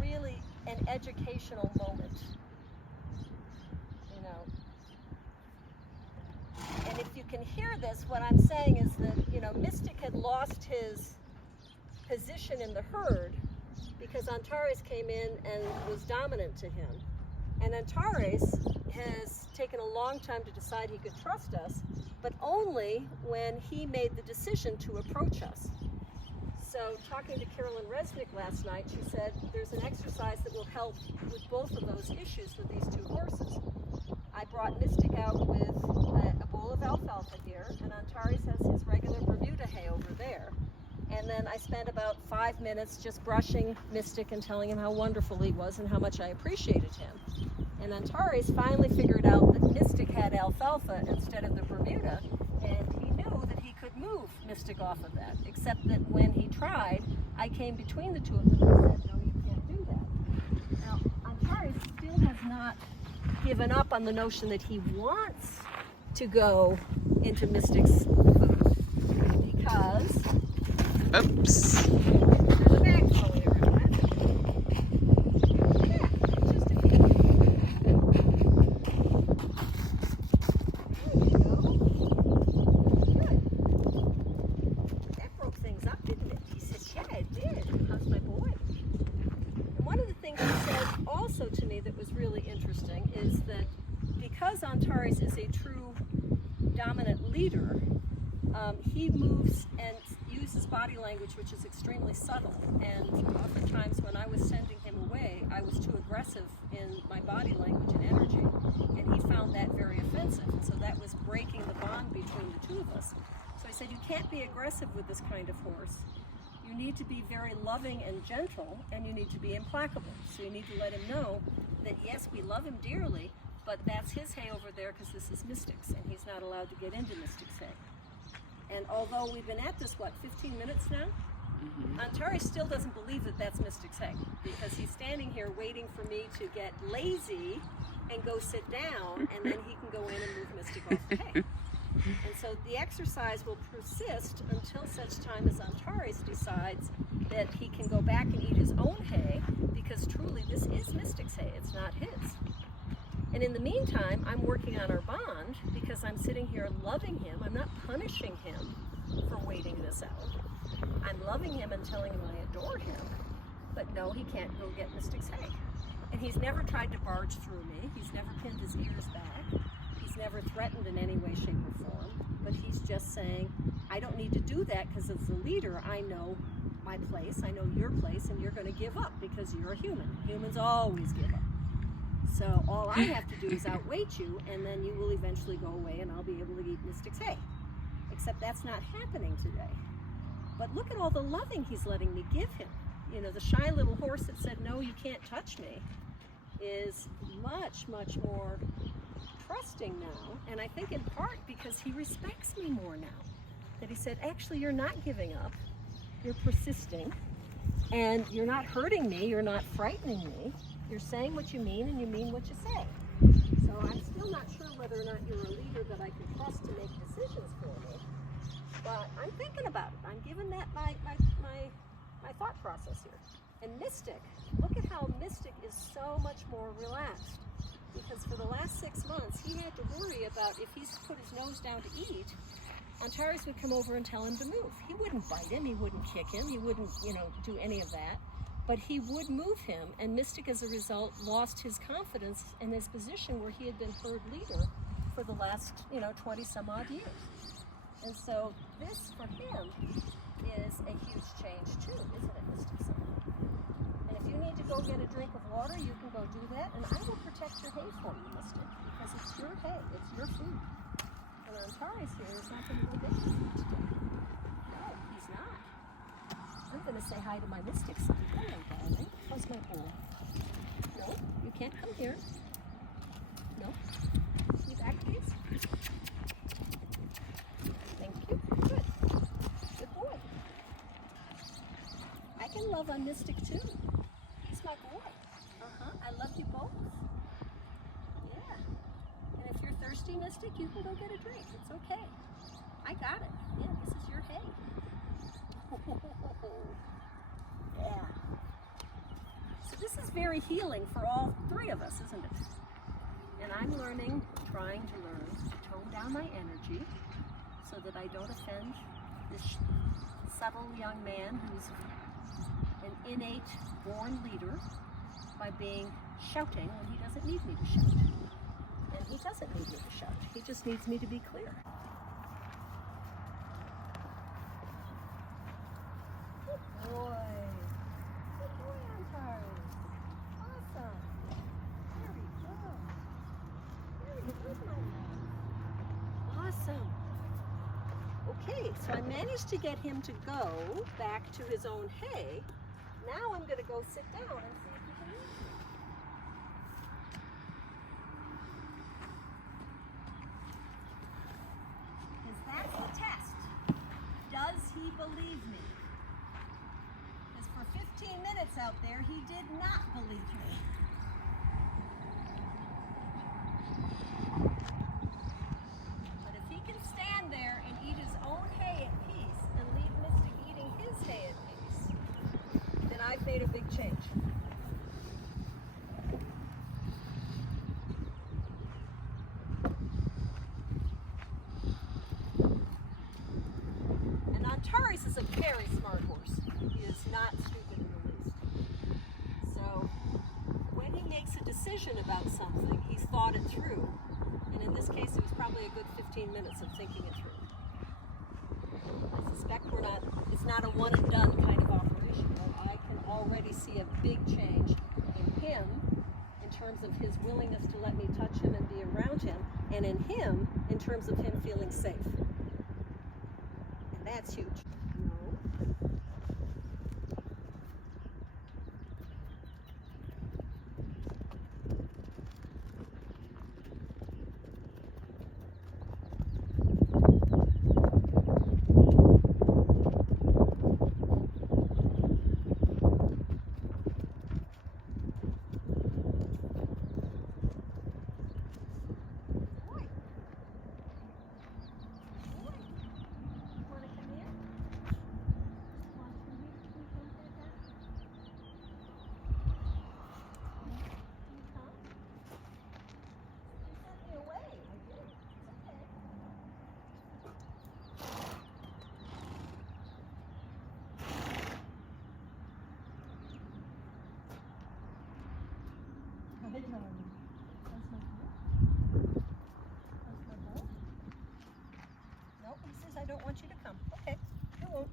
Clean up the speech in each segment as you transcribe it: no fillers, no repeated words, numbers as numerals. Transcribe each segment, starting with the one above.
really an educational moment, you know. And if you can hear this, what I'm saying is that, you know, Mystic had lost his position in the herd because Antares came in and was dominant to him. And Antares has taken a long time to decide he could trust us, but only when he made the decision to approach us. So talking to Carolyn Resnick last night, she said there's an exercise that will help with both of those issues with these two horses. I brought Mystic out with a bowl of alfalfa here, and Antares has his regular Bermuda hay over there. And then I spent about 5 minutes just brushing Mystic and telling him how wonderful he was and how much I appreciated him. And Antares finally figured out that Mystic had alfalfa instead of the Bermuda, and he knew that he could move Mystic off of that, except that when he tried, I came between the two of them and said, no, you can't do that. Now, Antares still has not given up on the notion that he wants to go into Mystic's food, because oops. there's a bag falling around. Yeah, just a few. There you go. Good. That broke things up, didn't it? He said, yeah, it did. How's my boy? And one of the things he said also to me that was really interesting is that because Antares is a true dominant leader, he moves and uses body language which is extremely subtle, and oftentimes when I was sending him away, I was too aggressive in my body language and energy, and he found that very offensive, and so that was breaking the bond between the two of us. So I said, you can't be aggressive with this kind of horse. You need to be very loving and gentle, and you need to be implacable. So you need to let him know that yes, we love him dearly, but that's his hay over there because this is Mystic's, and he's not allowed to get into Mystic's hay. And although we've been at this, what, 15 minutes now? Antares still doesn't believe that that's Mystic's hay, because he's standing here waiting for me to get lazy and go sit down, and then he can go in and move Mystic off the hay. And so the exercise will persist until such time as Antares decides that he can go back and eat his own hay, because truly this is Mystic's hay, it's not his. And in the meantime, I'm working on our bond because I'm sitting here loving him. I'm not punishing him for waiting this out. I'm loving him and telling him I adore him, but no, he can't go get Mystic's hay. And he's never tried to barge through me. He's never pinned his ears back. He's never threatened in any way, shape, or form. But he's just saying, I don't need to do that because as the leader, I know my place, I know your place, and you're going to give up because you're a human. Humans always give up. So all I have to do is outweight you, and then you will eventually go away and I'll be able to eat Mystic's hay. Except that's not happening today. But look at all the loving he's letting me give him. You know, the shy little horse that said, no, you can't touch me, is much, much more trusting now. And I think in part because he respects me more now. That he said, actually, you're not giving up. You're persisting. And you're not hurting me. You're not frightening me. You're saying what you mean, and you mean what you say. So I'm still not sure whether or not you're a leader that I can trust to make decisions for me. But I'm thinking about it. I'm giving that my thought process here. And Mystic, look at how Mystic is so much more relaxed. Because for the last 6 months, he had to worry about if he's put his nose down to eat, Antares would come over and tell him to move. He wouldn't bite him, he wouldn't kick him, he wouldn't, do any of that. But he would move him, and Mystic, as a result, lost his confidence in his position where he had been herd leader for the last, 20 some odd years. And so this, for him, is a huge change too, isn't it, Mystic son? And if you need to go get a drink of water, you can go do that, and I will protect your hay for you, Mystic, because it's your hay, it's your food. And Antares here is not going to go get your food today. No, he's not. I'm going to say hi to my Mystic son. Hello, darling. How's my boy? No, you can't come here. No. You back, please? Thank you. Good. Good boy. I can love on Mystic too. He's my boy. I love you both. Yeah. And if you're thirsty, Mystic, you can go get a drink. It's okay. I got it. Yeah, this is your hay. Yeah. So this very healing for all three of us, isn't it? And I'm trying to learn to tone down my energy so that I don't offend this subtle young man who's an innate born leader by shouting when he doesn't need me to shout. And he doesn't need me to shout. He just needs me to be clear. Good boy. Good boy, Antares. Awesome. Very good. Very good, my man. Awesome. Okay, so I managed to get him to go back to his own hay. Now I'm going to go sit down and see if he can eat. Because that's the test. Does he believe me? Because for 15 minutes out there, he did not believe me. But if he can stand there and eat his own hay at peace and leave Mystic eating his hay at peace, then I've made a big change. And Antares is a very smart horse. He is not stupid in the least. So when he makes a decision about something, he's thought it through. And in this case, it was probably a good 15 minutes of thinking it through. I suspect it's not a one and done kind of operation, but I can already see a big change in him in terms of his willingness to let me touch him and be around him, and in him in terms of him feeling safe. And that's huge. No. Hey, darling. That's my bowl. That's my bowl. Nope, he says I don't want you to come. Okay, I won't.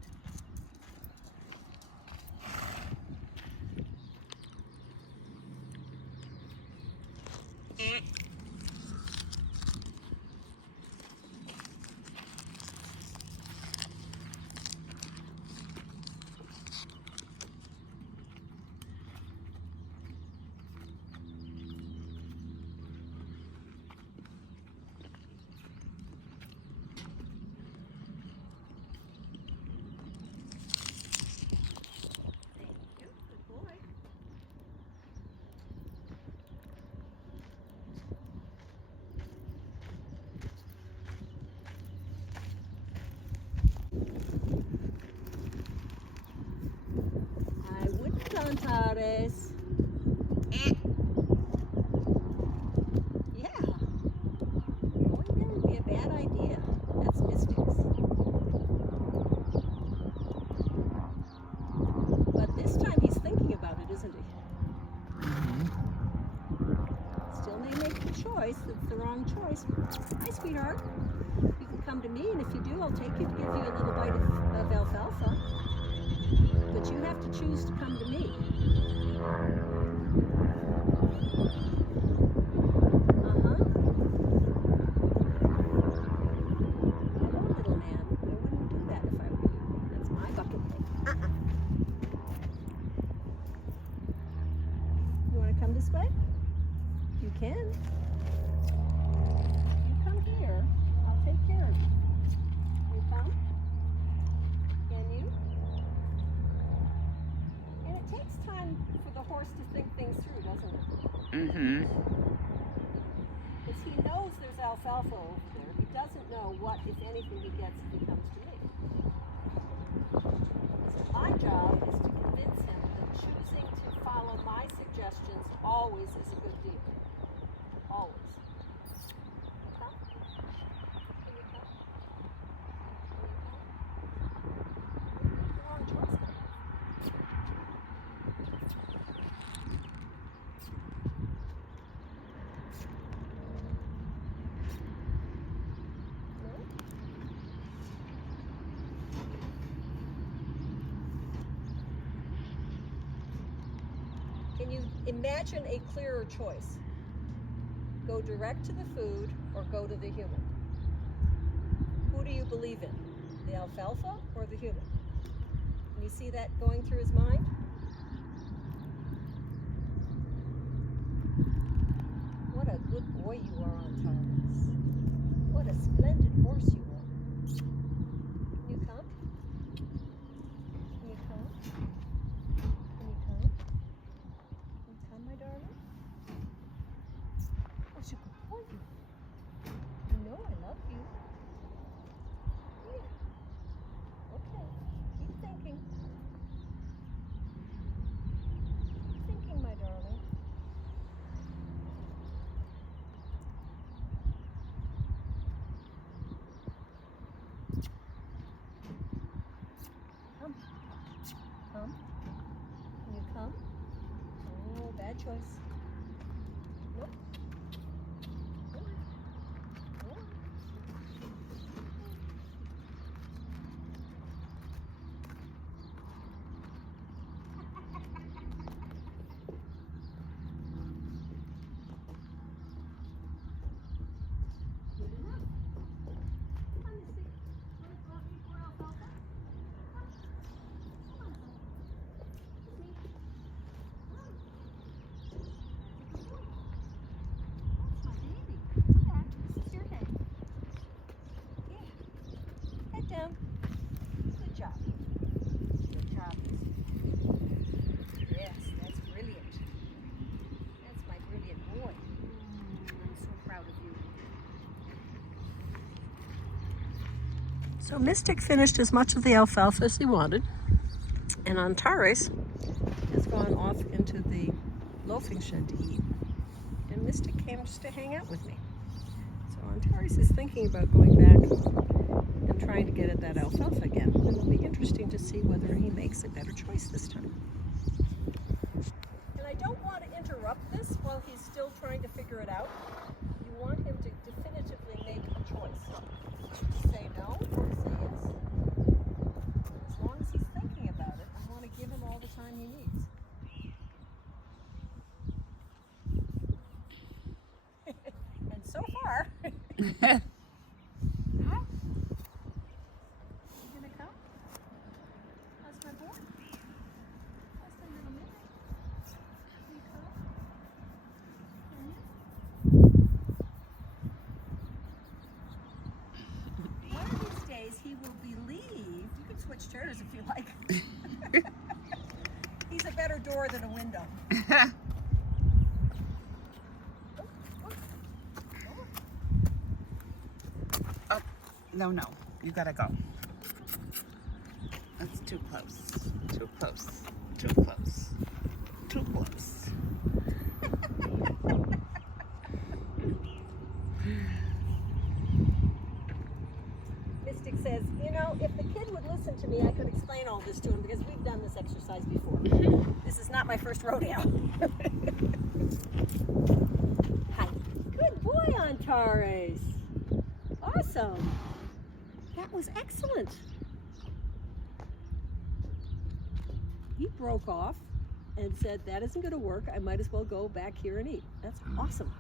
Antares. Yeah. Going there would be a bad idea. That's Mystic's. But this time he's thinking about it, isn't he? Still may make the choice that's the wrong choice. Hi, sweetheart. You can come to me, and if you do, I'll take you to give you a little bite of alfalfa. But you have to choose to come to me. Hello, little man. I wouldn't do that if I were you. That's my bucket thing. You want to come this way? You can. You come here. I'll take care of you. You come? Can you? And it takes time for the horse to think things through, doesn't it? Mm-hmm. Because he knows there's alfalfa over there. He doesn't know what, if anything, he gets if he comes to me. So my job is to convince him that choosing to follow my suggestion always is a good deal. Always. Come. Can you come? Can you come? Make the wrong choice now. No? Can you imagine a clearer choice? Go direct to the food or go to the human? Who do you believe in? The alfalfa or the human? Can you see that going through his mind? What a good boy you are, Antares. What a splendid horse you are. Can you come? Can you come? Can you come? Can you come, my darling? What a good boy you are. You know I love you. Yeah. Okay. Keep thinking. Keep thinking, my darling. Come. Come. Can you come? Oh, bad choice. Nope. Go on. Go on. Good enough. Come on, Mystic. Want to go out and eat more alfalfa? Come. Come on, honey. With me. Come. That's a good boy. That's my baby. Come back. This is your head. Yeah. Head down. Good job. Good job. Yes, that's brilliant. That's my brilliant boy. I'm so proud of you. So Mystic finished as much of the alfalfa as he wanted, and Antares has gone off into the loafing shed to eat, and Mystic came just to hang out with me. So Antares is thinking about going back and trying to get at that alfalfa again. It'll be interesting to see whether he makes a better choice this time. And I don't want to interrupt this while he's still trying to figure it out. You want him to definitively make a choice. Say no or say yes. As long as he's thinking about it, I want to give him all the time he needs. And so far, huh? You gonna come? How's my boy? How's the little man? Can you come? Can you? One of these days he will believe, you can switch chairs if you like. He's a better door than a window. Oh, no, no. You gotta go. That's too close. Too close. Too close. Too close. Mystic says, you know, if the kid would listen to me, I could explain all this to him because we've done this exercise before. This is not my first rodeo. Hi. Good boy, Antares. Awesome. That was excellent. He broke off and said, that isn't going to work. I might as well go back here and eat. That's awesome.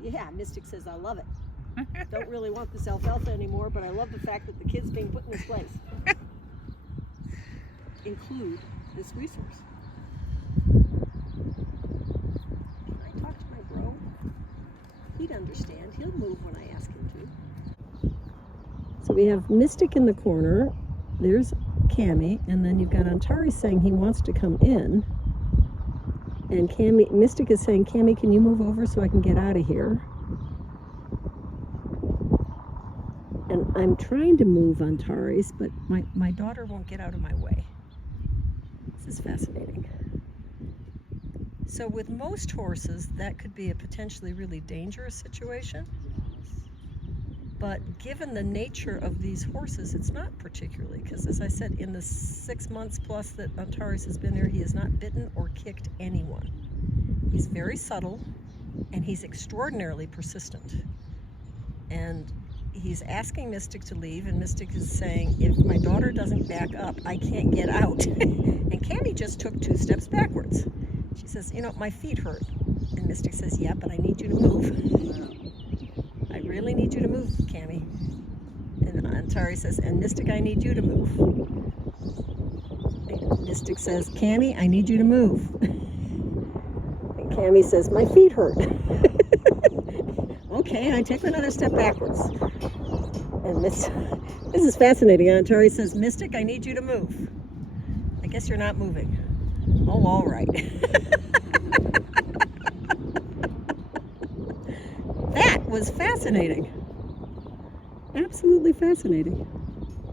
Yeah, Mystic says, I love it. Don't really want this alfalfa anymore, but I love the fact that the kid's being put in his place. Include this resource. Can I talk to my bro? He'd understand. He'll move when I ask him to. So we have Mystic in the corner. There's Cammy, and then you've got Antares saying he wants to come in. And Cammy, Mystic is saying, Cammy, can you move over so I can get out of here? And I'm trying to move Antares, but my daughter won't get out of my way. This is fascinating. So with most horses, that could be a potentially really dangerous situation. But given the nature of these horses, it's not particularly, because as I said, in the 6 months plus that Antares has been there, he has not bitten or kicked anyone. He's very subtle, and he's extraordinarily persistent. And he's asking Mystic to leave, and Mystic is saying, if my daughter doesn't back up, I can't get out. And Cammie just took 2 steps backwards. She says, you know, my feet hurt. And Mystic says, yeah, but I need you to move. I really need you to move, Cammie. And Antares says, and Mystic, I need you to move. And Mystic says, Cammie, I need you to move. And Cammie says, my feet hurt. Okay, I take another step backwards. And this is fascinating. Antares says, Mystic, I need you to move. I guess you're not moving. Oh, all right. That was fascinating. Absolutely fascinating.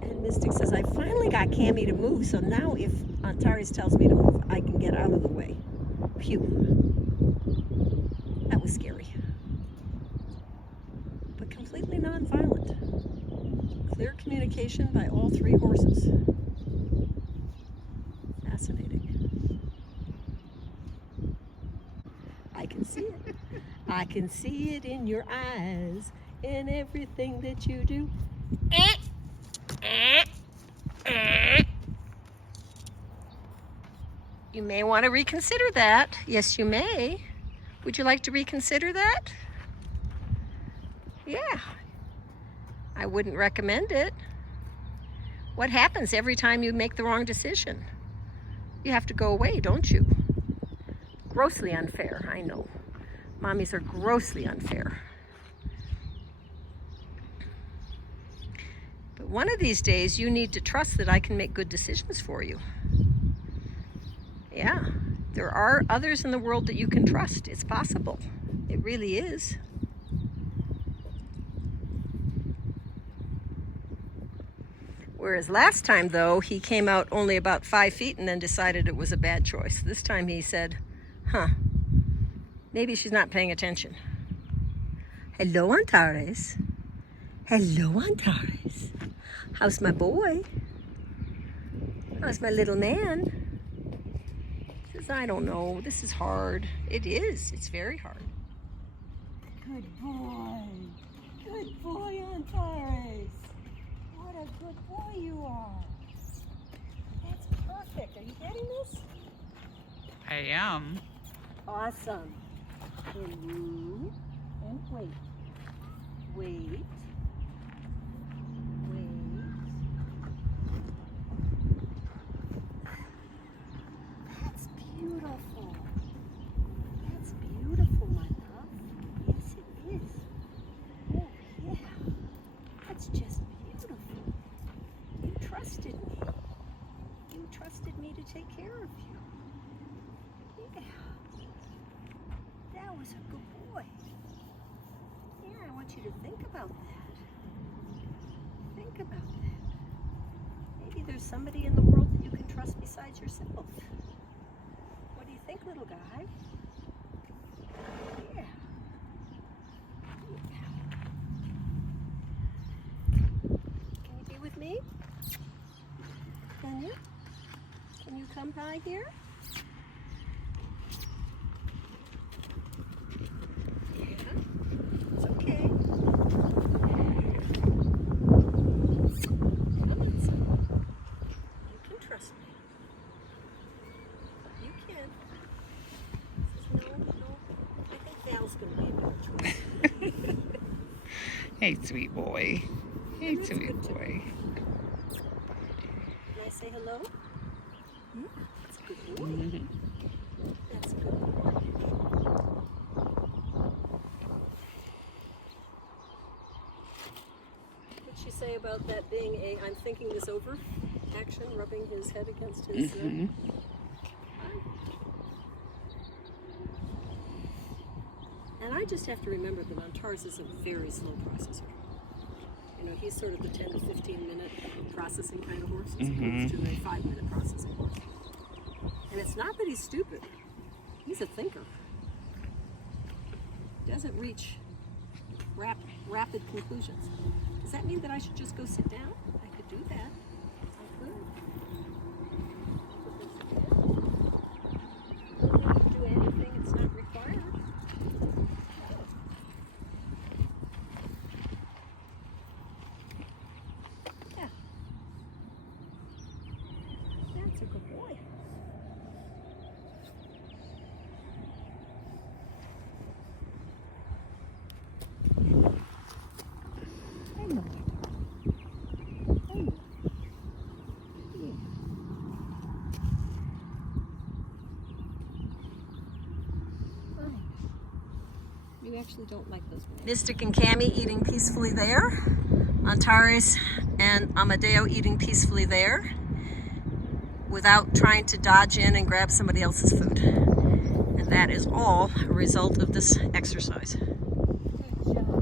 And Mystic says, I finally got Cammie to move, so now if Antares tells me to move, I can get out of the way. Phew. That was scary. But completely non-violent. Clear communication by all 3 horses. Fascinating. I can see it. I can see it in your eyes, in everything that you do. You may want to reconsider that. Yes, you may. Would you like to reconsider that? Yeah. I wouldn't recommend it. What happens every time you make the wrong decision? You have to go away, don't you? Grossly unfair, I know. Mommies are grossly unfair. But one of these days, you need to trust that I can make good decisions for you. Yeah, there are others in the world that you can trust. It's possible. It really is. Whereas last time, though, he came out only about 5 feet and then decided it was a bad choice. This time he said, maybe she's not paying attention. Hello, Antares. Hello, Antares. How's my boy? How's my little man? He says, I don't know. This is hard. It is. It's very hard. Good boy. Good boy, Antares. What a good boy you are. That's perfect. Are you getting this? I am. Awesome. And move and wait. Wait. Wait. That's beautiful. That's beautiful, my love. Yes, it is. Oh, yeah. That's just beautiful. You trusted me. You trusted me to take care of you. Yeah. That was a good boy. Yeah, I want you to think about that. Think about that. Maybe there's somebody in the world that you can trust besides yourself. What do you think, little guy? Yeah. Can you be with me? Can you? Can you come by here? It's okay. Come on, son. You can trust me. You can. Says, no. I think Val's going to be a better choice. Hey, sweet boy. Hey, That's sweet good too. boy. Can I say hello? That's a good boy. Mhm. That's a good boy. What'd she say about that being a I'm thinking this over action, rubbing his head against his Mhm. And I just have to remember that Antares is a very slow processor. You know, he's sort of the 10 to 15 minute processing kind of horse as opposed to a 5-minute processing horse. And it's not that he's stupid. He's a thinker. Doesn't reach rapid conclusions. Does that mean that I should just go sit down? I could do that. I could. Don't need to do anything. It's not required. Yeah. That's a good boy. Hello. Hello. Yeah. Fine. You actually don't like those ones. Mystic and Cammy eating peacefully there. Antares and Amadeo eating peacefully there without trying to dodge in and grab somebody else's food. And that is all a result of this exercise. Good job.